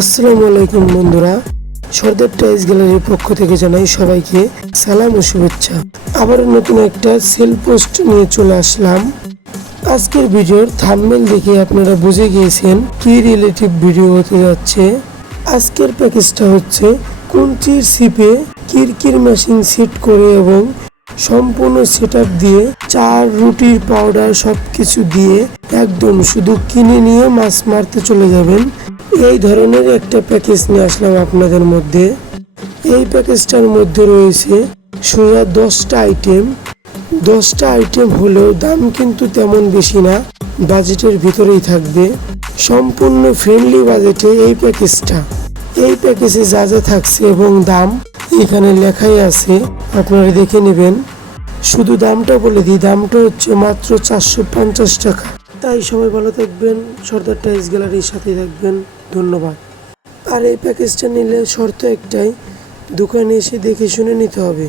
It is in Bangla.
আসসালামু আলাইকুম বন্ধুরা, সর্দার টাইলস গ্যালারির পক্ষ থেকে জানাই সবাইকে সালাম ও শুভেচ্ছা। আবারও নতুন একটা সেল পোস্ট নিয়ে চলে আসলাম। আজকের ভিডিওর থাম্বনেল দেখে আপনারা বুঝে গিয়েছেন কি রিলেটিভ ভিডিও হতে যাচ্ছে। আজকের প্যাকেজটা হচ্ছে কুঞ্চির সিপে কিরকির মেশিন সেট করে এবং সম্পূর্ণ সেটআপ দিয়ে চার রুটির পাউডার সবকিছু দিয়ে একদম শুধু কিনে নিয়ে মাছ মারতে চলে যাবেন, এই ধরনের একটা প্যাকেজ নিয়ে আসলাম আপনাদের মধ্যে। এই প্যাকেজটার মধ্যে রয়েছে সোজা 10টা আইটেম হলেও দাম কিন্তু তেমন বেশি না, বাজেটের ভিতরেই থাকবে। সম্পূর্ণ ফ্রেন্ডলি বাজেটে এই প্যাকেজে যা যা থাকছে এবং দাম এখানে লেখাই আছে, আপনারা দেখে নেবেন। শুধু দামটা বলে দিই, দামটা হচ্ছে মাত্র 450 টাকা। তাই সবাই ভালো থাকবেন, সর্দার টাইলস গ্যালারির সাথে থাকবেন। ধন্যবাদ। আর এই প্যাকেজটা নিলে শর্ত একটাই, দোকানে এসে দেখে শুনে নিতে হবে।